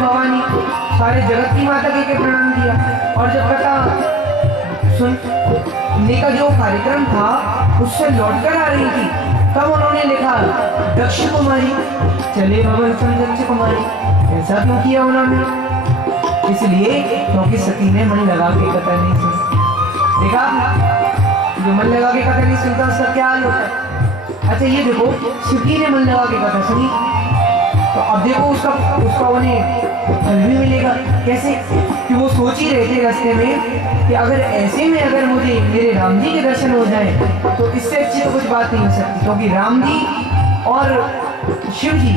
भवानी, सारे जगत की माता के प्रणाम किया। और जब कथा सुनने का जो कार्यक्रम था उससे लौटकर आ रही थी, तब उन्होंने लिखा दक्ष कुमारी चले भवन संदक्ष कुमारी। ऐसा क्यों किया उन्होंने? इसलिए क्योंकि सती ने मन लगा के कथा नहीं सुनी। देखा, जो मन लगा के कथा नहीं सुनता उसका क्या हाल होता है। अच्छा ये देखो, सती ने मन लगा के कथा सुनी, तो अब देखो उसका उन्हें फल भी मिलेगा। कैसे कि वो सोच ही रहे थे रास्ते में कि अगर ऐसे में अगर मुझे मेरे राम जी के दर्शन हो जाए तो इससे अच्छी तो कुछ बात नहीं हो सकती, क्योंकि राम जी और शिव जी,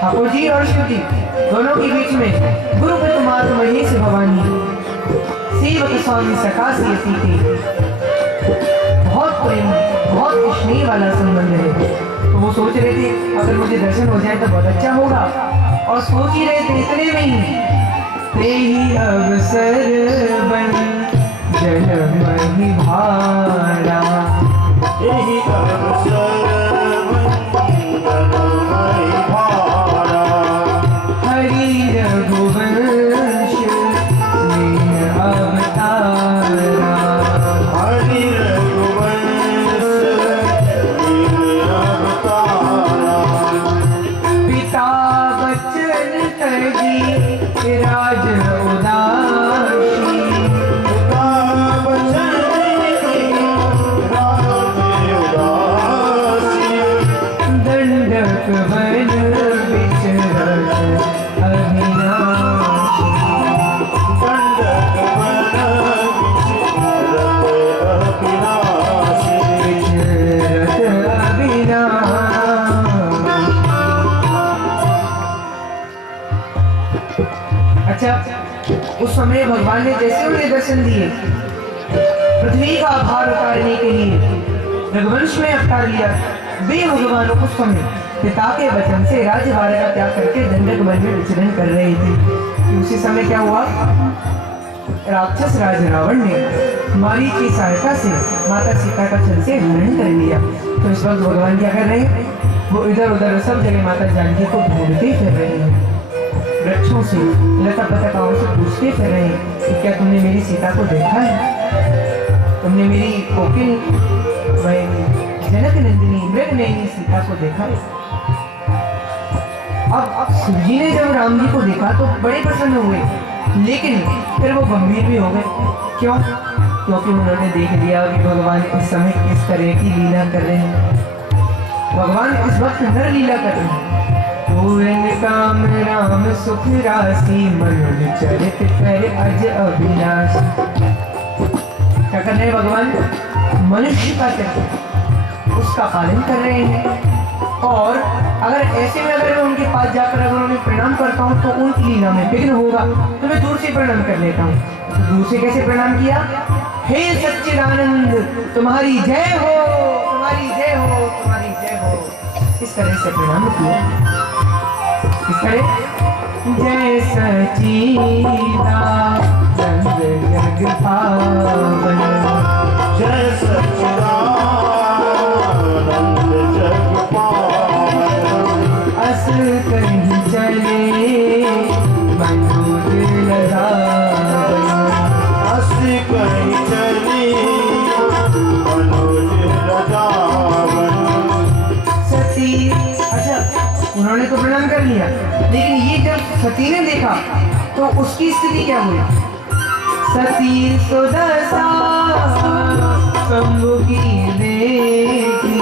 ठाकुर जी और शिव जी दोनों के बीच में गुरु मात महेश भवानी सेवक स्वामी सखा सी थे, बहुत प्रेम बहुत स्नेह वाला संबंध है। तो वो सोच रहे थे अगर मुझे दर्शन हो जाए तो बहुत अच्छा होगा, और सोच ही रहे थे इतने में ही अवसर बन जन्म ही भारा, यही अवसर बन जन्म ही भारा। हरि रघुवंश ने अवतारा, हरि रघुवंश ने अवतारा। पिता बचन तजी राज उदासी, पिता बचन राज उदासी। दंडक बन विचरत अविनाशी, दंडक बन विचरत अविनाशी। विचरत अविनाशी। अच्छा, उस समय भगवान ने जैसे उन्हें दर्शन दिए, पृथ्वी का भार उतारने के लिए रघुवंश में अवतार लिया। वे भगवान उस समय पिता के वचन से राजभार का त्याग करके दंडक वन में विचरण कर रहे थे। उसी समय क्या हुआ, राक्षस राज रावण ने मारीच की सहायता से माता सीता का छल से हरण कर लिया। तो इस वक्त भगवान क्या कर रहे हैं, वो इधर उधर सब जगह माता जानकी को ढूंढते फिर रहे हैं, वृक्षों से लता पतकाओं से पूछते फिर रहे हैं कि क्या तुमने मेरी सीता को देखा है, तुमने मेरी कोकिल जनक नंदिनी मृग नयनी सीता को देखा है। अब शिव जी ने जब राम जी को देखा तो बड़े प्रसन्न हुए, लेकिन फिर वो गंभीर भी हो गए। क्यों? क्योंकि उन्होंने देख लिया कि भगवान इस समय किस तरह की लीला कर रहे हैं। भगवान इस वक्त नर लीला कर रहे हैं। काम राम सुख राशि मनुज चरित कर अज अभिलाषी। क्या कर रहे हैं भगवान? मनुष्य का चरित्र उसका पालन कर रहे हैं। और अगर ऐसे में अगर मैं उनके पास जाकर अगर उन्हें प्रणाम करता हूँ तो उनकी लीला में विघ्न होगा, तो मैं दूर से प्रणाम कर लेता हूँ। तो दूर से कैसे प्रणाम किया? हे सच्चिदानंद तुम्हारी जय हो, तुम्हारी जय हो, तुम्हारी जय हो, इस तरह से प्रणाम किया। इस तरह जय सच्चिदानंद जग पावन, जय सच्चिदानंद जग पावन। अस कहीं चले मनोज लधावन, अस कहीं चले मनोज लधावन। सती, अच्छा उन्होंने तो प्रणाम कर लिया, लेकिन ये जब सती ने देखा तो उसकी स्थिति क्या हुई? सती सुदशा शंभु की देखी,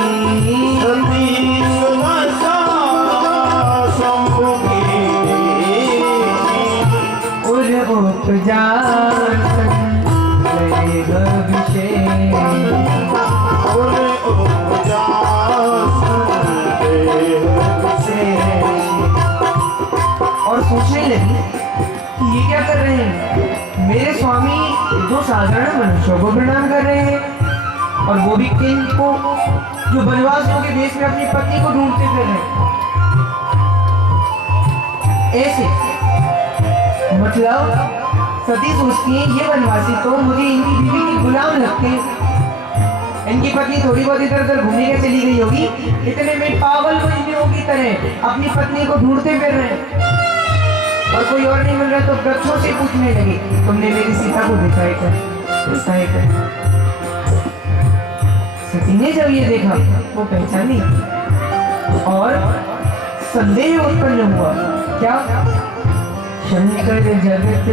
सती सुदशा शंभु की देखी। उर उपजा संग अभिषेक, उर उपजा और सोचने लगी कि ये क्या कर रहे हैं, मेरे स्वामी जो साधारण मनुष्यों को प्रणाम कर रहे हैं, और वो भी किन को, जो वनवासियों के देश में अपनी पत्नी को ढूंढते फिर रहे हैं। ऐसे मतलब सती सोचती है ये वनवासी तो मुझे इनकी बीवी की गुलाम लगते हैं, इनकी पत्नी थोड़ी बहुत इधर उधर घूमने के चली गई होगी, इतने में पागल मजनू की तरह अपनी पत्नी को ढूंढते फिर रहे हैं। और कोई और नहीं मिल रहा तो वृक्षों से पूछने लगे, तुमने मेरी सीता को देखा है क्या, देखा है क्या? सती ने जब ये देखा वो पहचानी और संदेह उत्पन्न हुआ। क्या? शंकर जगत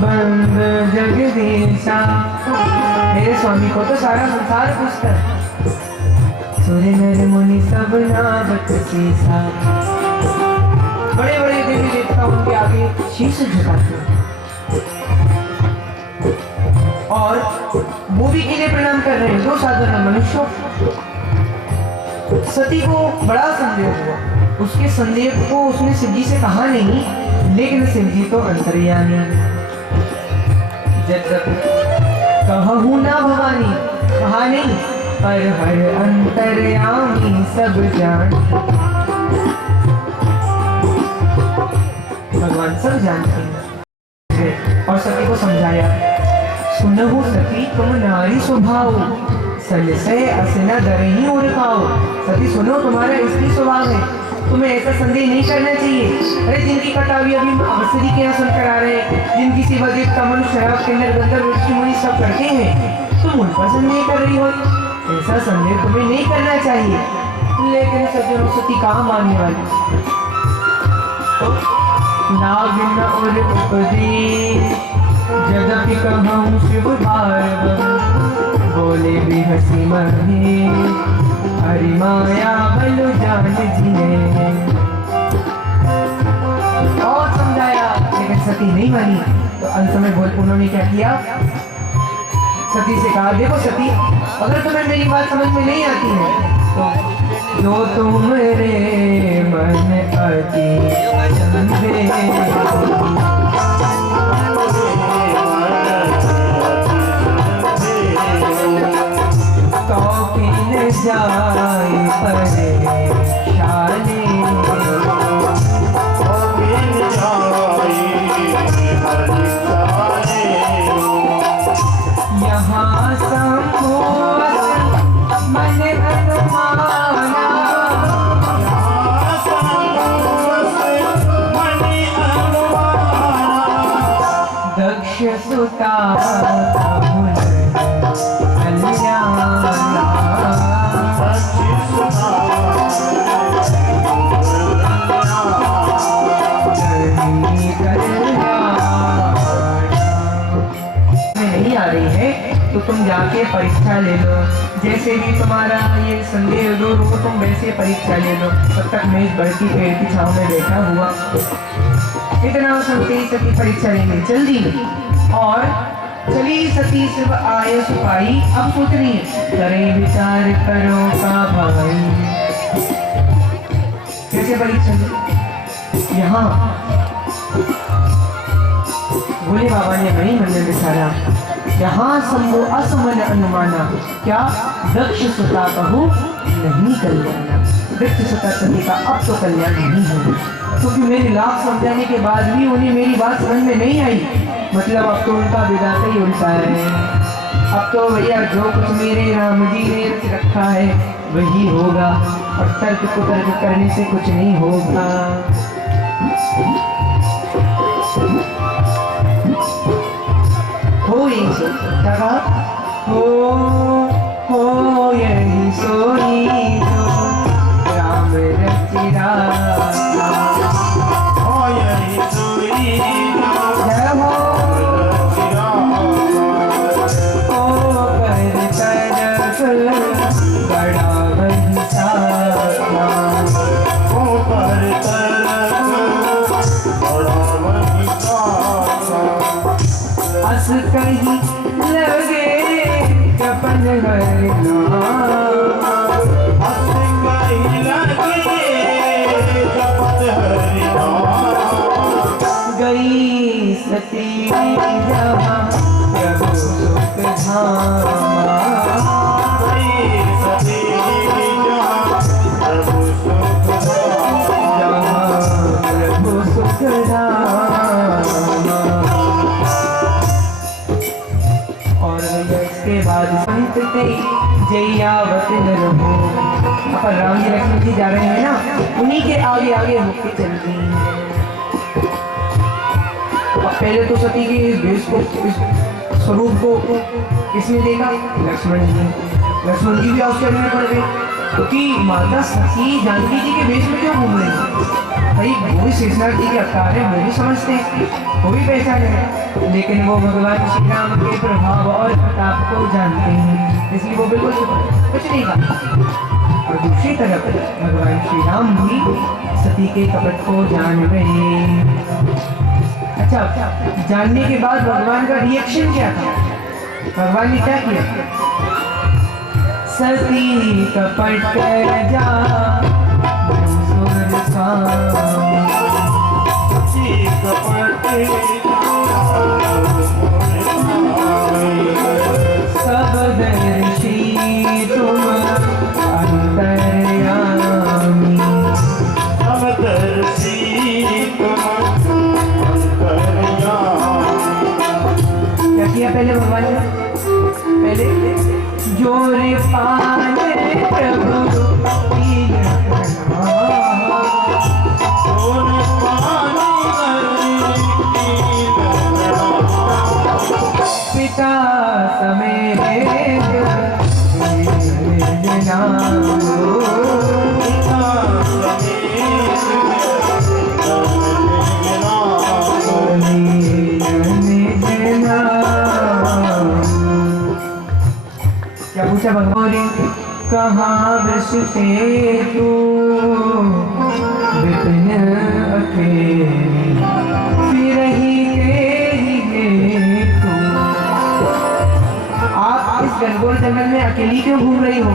बंद जगदीशा, मेरे स्वामी को तो सारा संसार पूछता है। सूर्य नर मुनि सब नावत सीसा, बड़े बड़े देवी देवता उनके आगे शीश झुकाते और वो भी किन्हें प्रणाम कर रहे हैं? दो साधारण मनुष्यों। सती को बड़ा संदेह हुआ, उसके संदेह को उसने शिव जी से कहा नहीं, लेकिन शिव जी तो अंतर्यामी। जब कहूँ ना भवानी, कहा नहीं, पर हर अंतर्यामी सब जान, भगवान सब जानते हैं। और सती को समझाया, सुनहु सती तुम नारी स्वभाव, संशय असना दरही और खाओ। सती सुनो, तुम्हारा स्त्री स्वभाव है, तुम्हें ऐसा संदेह नहीं करना चाहिए। अरे जिनकी कटावी अभी अवसरी के यहाँ सुनकर आ रहे हैं, जिनकी सेवा देवता मनुष्य शराब के अंदर गंधर्व ऋषि मुनि सब करते हैं, तुम उन पर संदेह कर रही हो। ऐसा संदेह तुम्हें नहीं करना चाहिए। लेकिन सज्जनों, सती कहाँ मानने वाली? नागिन और उपदेश जगति कहूँ शिव भार्गव, बोले भी हसी महे हरि माया बलु जान जिने। और समझाया, लेकिन सती नहीं मानी। तो अंत में बोल उन्होंने क्या किया? सती से कहा, देखो सती, अगर तुम्हें मेरी बात समझ में नहीं आती है तो जो तुम्हारे मन अति जाए परेशानी, यहाँ संकोच मन अनुमाना, दक्ष सुता तो तुम जाके परीक्षा ले लो। जैसे भी तुम्हारा ये संदेह दूर हो, तुम वैसे परीक्षा ले लो। तब तक मैं इस बड़की पेड़ की छांव में बैठा हुआ। इतना सुनते ही सती परीक्षा लेने चल दी और चली सती सिर्फ आए सिपाही। अब सोच रही है, करे विचार करो का भाई, कैसे परीक्षा ली? यहाँ भोले बाबा ने वही मंदिर बिठाया। यहाँ संभो असमन अनुमाना, क्या? दक्ष सुता कहूँ नहीं कल्याण, दक्ष सुता सती का अब तो कल्याण नहीं है। क्योंकि मेरी लाख समझाने के बाद भी उन्हें मेरी बात समझ में नहीं आई। मतलब अब तो उनका विधाता ही उल्टा है। अब तो भैया जो कुछ मेरे राम जी ने रखा है वही होगा, और तर्क को तर्क करने से कुछ नहीं होगा। हो यही सो हो यही सोई जो राम रचिरा, हो यही सोई जय हो रचिरा, ओ कर तरफ बड़ा बंसा, ओ कर तरफ बड़ा बंसा, अस कहीं लगे जपन हरि नाम, अस कहीं लगे जपन हरि नाम, गई सती जहाँ प्रभु सुख धामा, गई सती जहाँ प्रभु सुख धामा, प्रभु सुख धामा। इसके बाद संत जयावत रहो। अपन राम जी लक्ष्मण जी जा रहे हैं ना, उन्हीं के आगे आगे होके चल रही हैं। पहले तो सती के इस वेश को, इस स्वरूप को किसने देखा? लक्ष्मण जी। लक्ष्मण जी भी आश्चर्य में पड़ गए, क्योंकि माता सती जानकी जी के वेश में क्यों घूम रही है? भाई वो भी शेषनाग जी के अवतार है, वो भी समझते हैं, वो भी पहचाने हैं, लेकिन वो भगवान श्री राम के प्रभाव और प्रताप को जानते हैं, इसलिए वो बिल्कुल कुछ नहीं कहा। और दूसरी तरफ भगवान श्री राम भी सती के कपट को जान गए। अच्छा, जानने के बाद भगवान का रिएक्शन क्या था? भगवान ने क्या किया? सती कपट जा सब दर्शी तुम अंतर्यामी। सब दर्शी तुम अंतर्यामी। क्या किया पहले भगवान ने? पहले जोर पाने प्रभु पिता समेत क्या पूछा भगवान ने? कहाँ बसते तू विपिन अकेले, फिर ही तू। आप इस घनघोर जंगल में अकेली क्यों घूम रही हो?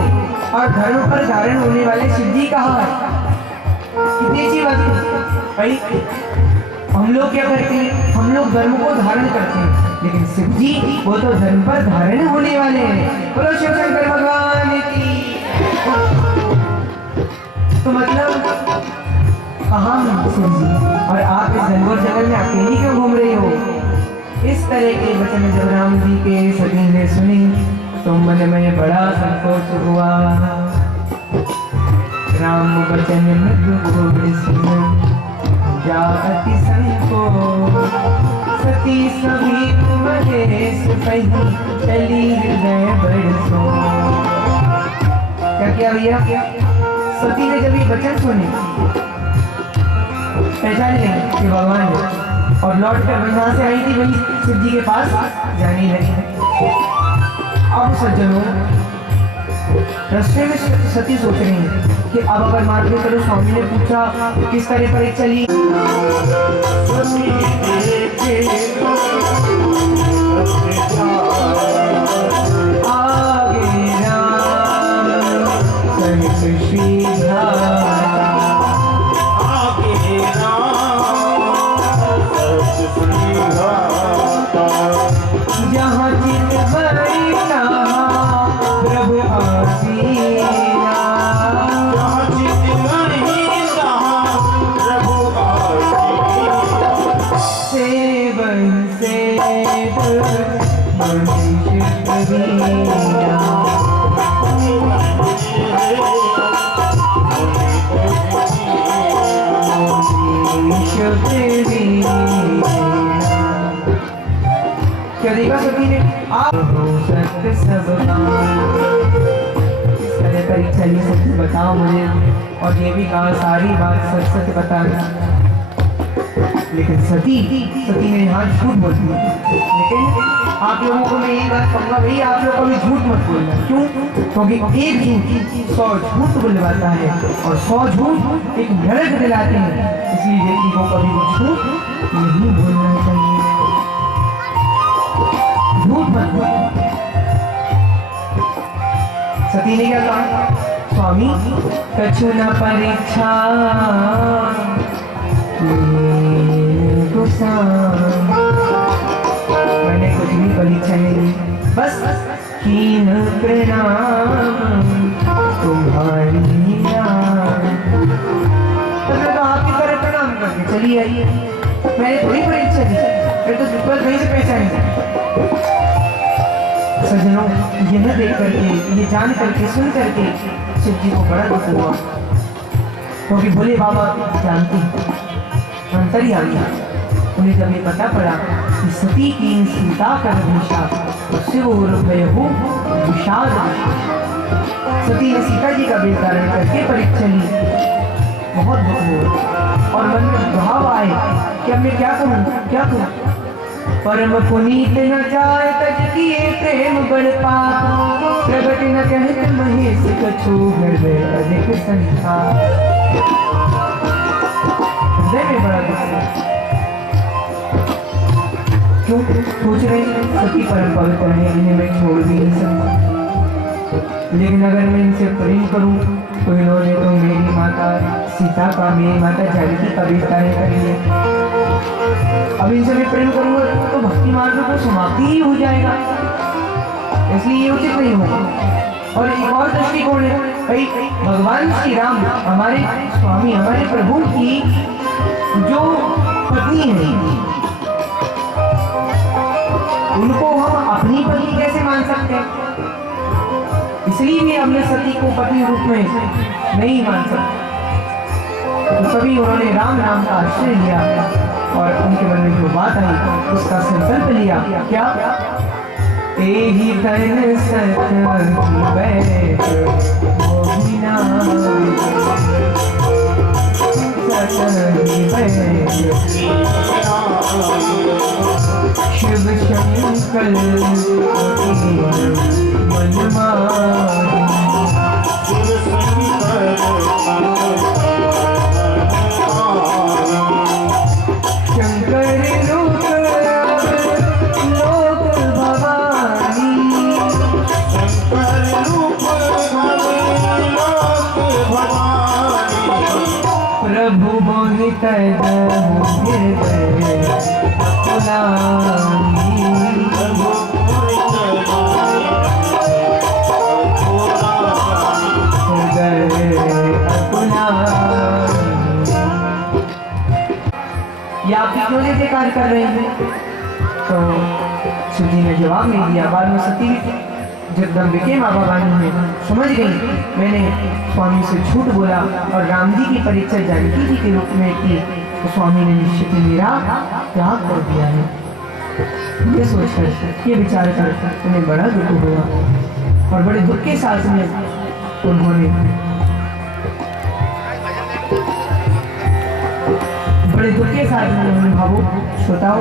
और धर्म पर धारण होने वाले शिव जी कहाँ है? कितनी अच्छी बात है भाई। हम लोग क्या करते हैं? हम लोग धर्म को धारण करते हैं, लेकिन शिव जी वो तो धर्म पर धारण होने वाले हैं। बोलो शिव शंकर भगवान की। तो मतलब कहाँ हैं शिव जी? और आप इस घनघोर जंगल में अकेली क्यों घूम रही हो? इस तरह के वचन जब राम जी के सती ने सुनी तो मन में बड़ा संकोच हुआ। राम वचन मृदु सुन जाति संकोच, सती सभी महेश कहीं चली हृदय बरसो। क्या किया भैया? सती ने जब ये वचन सुने, पहचान लिया कि भगवान है, और लौट कर वहां से आई थी वही शिव जी के पास जाने लगी। अब सज्जनों, रास्ते में सती सोच रही है कि अब अगर मान के चलो स्वामी ने पूछा किस तरह पर चली, आगे राम सहित श्रीधाम, आगे राम सहित श्रीधाम। जहाँ चित बैठा प्रभु आसीना, जहाँ चित बैठा प्रभु आसीना। सेवन सेव मनुष्य कबीरा, क्या देखा सभी ने? आप सत्य सब इस तरह परीक्षा ये सच बताओ मुझे, और ये भी कहा सारी बात सच सच बताना। लेकिन सती ने यहाँ झूठ बोल दिया। लेकिन आप लोगों को मैं ये बात कहूँगा, भाई आप लोग कभी झूठ मत बोलना। क्यों? क्योंकि एक झूठ 100 झूठ बुलवाता है, और 100 झूठ एक नरक दिलाते हैं। इसलिए व्यक्ति को कभी झूठ नहीं बोलना चाहिए। झूठ मत बोलो। सती ने क्या कहा? स्वामी कछु न परीक्षा मैंने कुछ भी परीक्षा नहीं ली, बस कीन प्रणाम तुम्हारी तो आपकी तरह प्रणाम करके चली आइए। मैंने थोड़ी परीक्षा दी, फिर तो बिल्कुल कहीं से पहचानी। सज्जनों, यह देख करके, ये जान करके, सुन करके शिव जी को बड़ा दुख हुआ, क्योंकि भोले बाबा जानते अंतर्यामी। उन्हें जब ये पता पड़ा कि सती की सीता कर दिशा शिवोर्भयहु विषाद। सती ने सीता जी का वेश धारण करके परीक्षा ली। बहुत दुख हुआ और मन में भाव आए कि अब मैं क्या करूं क्या करूं। परम पुनीत न जाय तज किए प्रेम बड़ पाप, प्रगट न कहत महेश कछु हृदय अधिक संताप। हृदय में बड़ा दुख है। क्यों सोच रहे सती परम पवित्र है, इन्हें मैं छोड़ भी नहीं सकता, लेकिन अगर मैं इनसे प्रेम करूं तो इन्होंने तो मेरी माता सीता का, मेरी माता जानकी का विस्तार करेंगे। अब इनसे मैं प्रेम करूंगा तो भक्ति मार्ग को समाप्ति ही हो जाएगा, इसलिए ये उचित नहीं होगा। और एक और दृष्टिकोण है, भाई भगवान श्री राम हमारे स्वामी, हमारे प्रभु की जो पत्नी है, उनको हम अपनी पत्नी कैसे मान सकते हैं? इसलिए भी हमने सती को पति रूप में नहीं मान सकते। तो तभी उन्होंने राम नाम का आश्रय लिया और उनके मन में जो बात आई उसका संकल्प लिया। क्या? तेहि तन सत बैठ मोहिना शिव शंकर प्रभु मोहित ये आप क्यों से कार्य कर रहे हैं? तो शिव जी ने जवाब नहीं दिया। बाद में सती जगदम्बिके माँ भवानी है समझ गई मैंने स्वामी से झूठ बोला और राम जी की परीक्षा जानकी जी के रूप में की, तो स्वामी ने निश्चित मेरा त्याग कर दिया है। ये सोचकर, ये विचार कर उन्हें बड़ा दुख हुआ और बड़े दुख के साथ में उन्होंने बड़े दुख के साथ में उन्होंने भावो श्रोताओ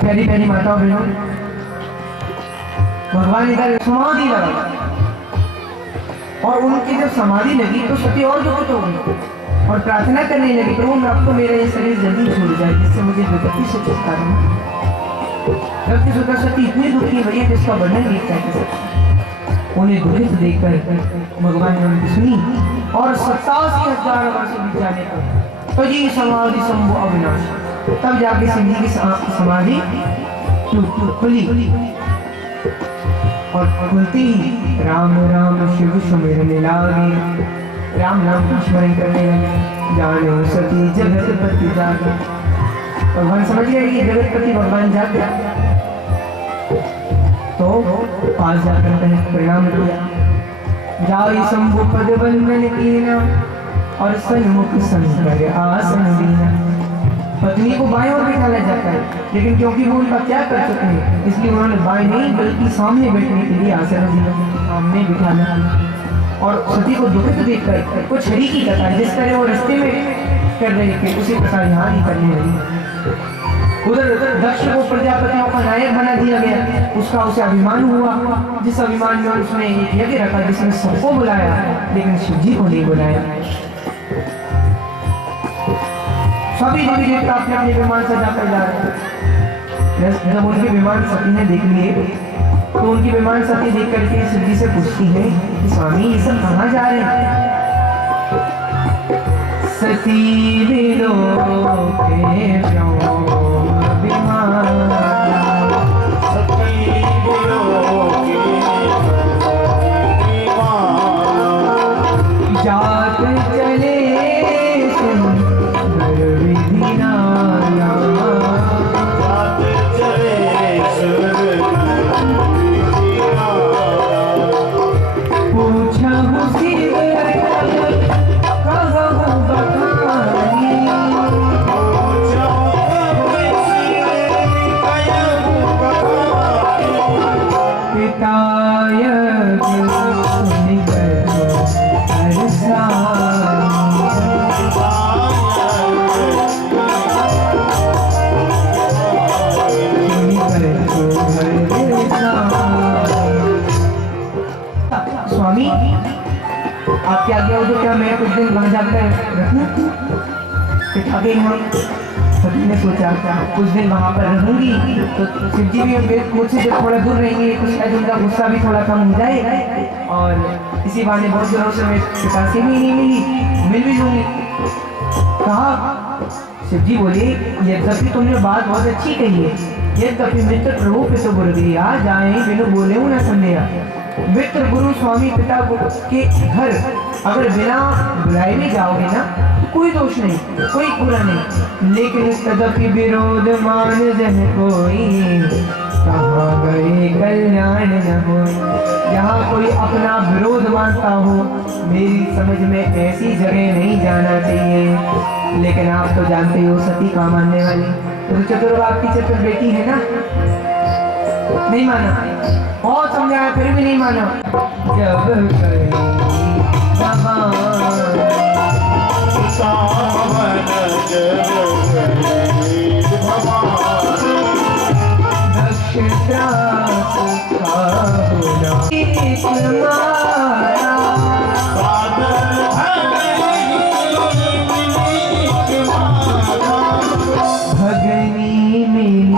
प्यारी प्यारी माताओं बहनों, भगवान इधर समाधि लगा और उनकी जब समाधि लगी तो सती और दुखित हो गई और प्रार्थना करने लगी, प्रभु अब तो मेरा ये शरीर जल्दी छूट जाए जिससे मुझे विपत्ति से छुटकारा मिले। जबकि सुधा सती इतनी दुखी हुई है जिसका वर्णन नहीं कर सकते। उन्हें दुखित देखकर भगवान ने उनकी सुनी और 87,000 वर्ष बीत जाने पर तो जी समाधि संभो अविनाश, तब जाके सिंह जी की समाधि खुली और खुलती ही राम राम शिव सुमिरने लागे, राम नाम का स्मरण करने लगे। जानो सती जगतपति जागे, भगवान समझ गए कि जगतपति भगवान जाग गया तो पास जाकर कहे प्रणाम किया। जाई शंभु पद वंदन कीना और सन्मुख संकर आसन दीना। पत्नी को बाएं ओर बिठाया जाता है, लेकिन क्योंकि वो उनका त्याग कर चुके हैं इसलिए उन्होंने बाएं नहीं बल्कि सामने बैठने के लिए आसन दिया, सामने बिठाना। और सती को दुखित देखकर कुछ हरी की कथा जिस तरह वो रास्ते में कर रहे थे उसी प्रकार यहाँ ही करने लगी। उधर दक्ष को प्रजापतियों का नायक बना दिया गया, उसका उसे अभिमान हुआ, जिस अभिमान में उसने एक यज्ञ रखा जिसमें सबको बुलाया लेकिन शिव जी को नहीं बुलाया। सभी देवी देवता अपने अपने विमान सजा कर जा रहे थे। जब उनके विमान सती ने देख लिए तो उनकी विमान सती देख करके शिव जी से पूछती है कि स्वामी ये सब कहाँ जा रहे हैं? सती विलोके विमान जात चले पूछा वहां जाकर रखूं? पिता के यहाँ सती ने सोचा कुछ दिन वहां पर रहूंगी तो शिव जी भी मुझसे जब थोड़ा दूर रहेंगे तो शायद उनका गुस्सा भी थोड़ा कम हो जाए और इसी बहाने बहुत दिनों से मैं पिता से भी नहीं मिल भी लूंगी। कहा शिव जी बोले यद्यपि तुमने बात बहुत अच्छी कही है, यद्यपि मित्र प्रभु पिता गुरु दिया जाए बिनु बोले न संदेह। मित्र गुरु स्वामी पिता के घर अगर बिना बुलाए भी जाओगे ना कोई दोष नहीं, कोई बुरा नहीं, लेकिन तदपि विरोध मान जन कोई कहाँ गए कल्याण न हो। यहाँ कोई अपना विरोध मानता हो मेरी समझ में ऐसी जगह नहीं जाना चाहिए। लेकिन आप तो जानते हो सती का मानने वाली तो चतुर्बाग की चतुर बेटी है ना, नहीं माना, बहुत समझाया फिर भी नहीं माना। जब भगनी मेरी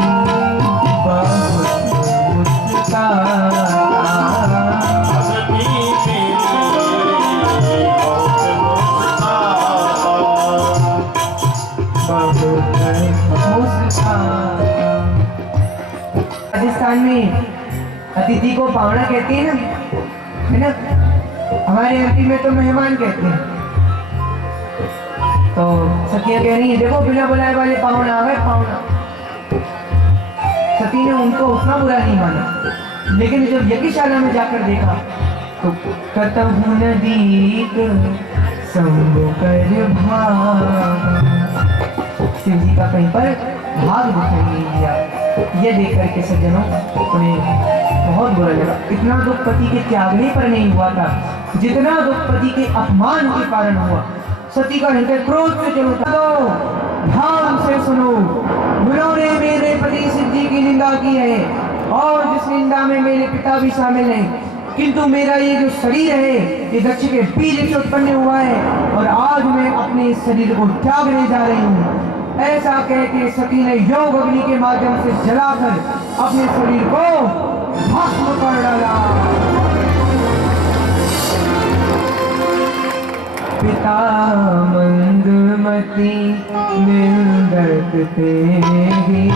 राजस्थान में अतिथि को पावना कहते हैं ना, है ना, हमारे एमपी में तो मेहमान कहते हैं। तो सतियां कह रही है देखो बिना बुलाए वाले पावना आ गए पावना। सती ने उनको उतना बुरा नहीं माना, लेकिन जब यज्ञशाला में जाकर देखा तो कतहु नदीक शंभु कर भाग, शिव जी का कहीं पर भाग दिखाई नहीं दिया। ये देख करके सज्जनों उन्हें बहुत बुरा लगा। इतना दुख पति के त्यागने पर नहीं हुआ था जितना दुख पति के अपमान के कारण हुआ। सती का हृदय क्रोध से जल उठा। ध्यान से सुनो, उन्होंने मेरे पति शिव जी की निंदा की है और जिस निंदा में मेरे पिता भी शामिल हैं, किंतु मेरा ये जो शरीर है ये दक्ष के बीज से उत्पन्न हुआ है और आज मैं अपने शरीर को त्यागने जा रही हूँ। ऐसा कह के सती ने योग अग्नि के माध्यम से जलाकर अपने शरीर को भस्म कर डाला। पिता मंदमती निंदक तेरी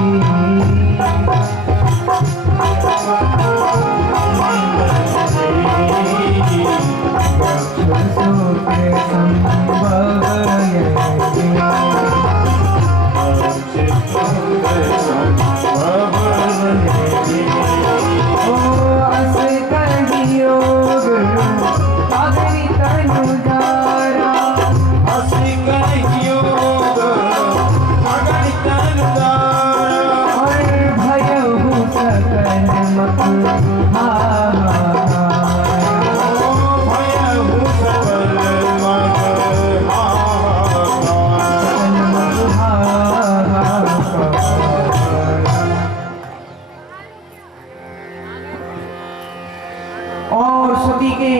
और सती के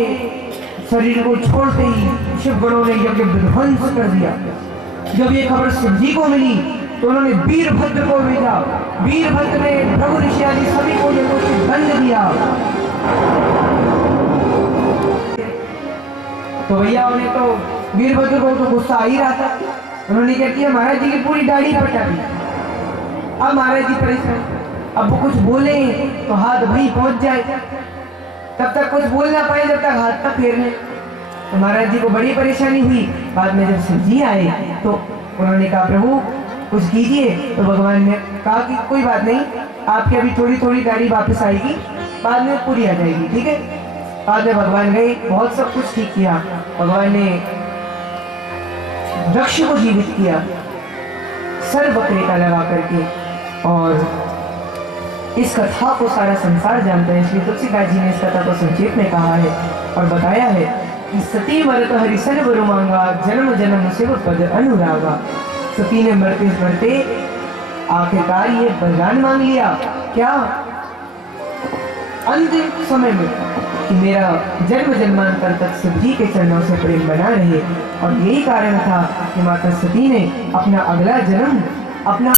शरीर को छोड़ते ही शिवगणों ने यज्ञ विध्वंस कर दिया। जब ये खबर शिव जी को मिली तो उन्होंने वीरभद्र को भेजा। वीरभद्र ने प्रभु ऋषि आदि सभी को यथोचित दंड दिया। तो भैया उन्हें तो वीरभद्र को तो गुस्सा आ ही रहा था। उन्होंने क्या किया, महाराज जी की पूरी दाढ़ी पटा दी। अब महाराज जी परेशान, अब वो कुछ बोले तो हाथ वहीं पहुंच जाए, तब तक कुछ बोल ना पाए जब तक हाथ तक फेरने। तो महाराज जी को बड़ी परेशानी हुई। बाद में जब शिव जी आए तो उन्होंने कहा प्रभु कुछ कीजिए। तो भगवान ने कहा कि कोई बात नहीं, आपकी अभी थोड़ी थोड़ी दाढ़ी वापस आएगी, बाद में पूरी आ जाएगी, ठीक है। बाद में भगवान गए, बहुत सब कुछ ठीक किया। भगवान ने दक्ष को जीवित किया सर्व बकरे का लगा करके। और इस कथा को सारा संसार जानता है, इसलिए तुलसीदास जी ने इस कथा को संक्षेप में कहा है और बताया है कि सती मरत हरि सर्व रुमांगा जन्म जन्म शिव पद अनुरागा। सती ने मरते मरते आखिरकार ये वरदान मांग लिया, क्या अंतिम समय में कि मेरा जन्म जन्मांतर तक शिव जी के चरणों से प्रेम बना रहे। और यही कारण था कि माता सती ने अपना अगला जन्म अपना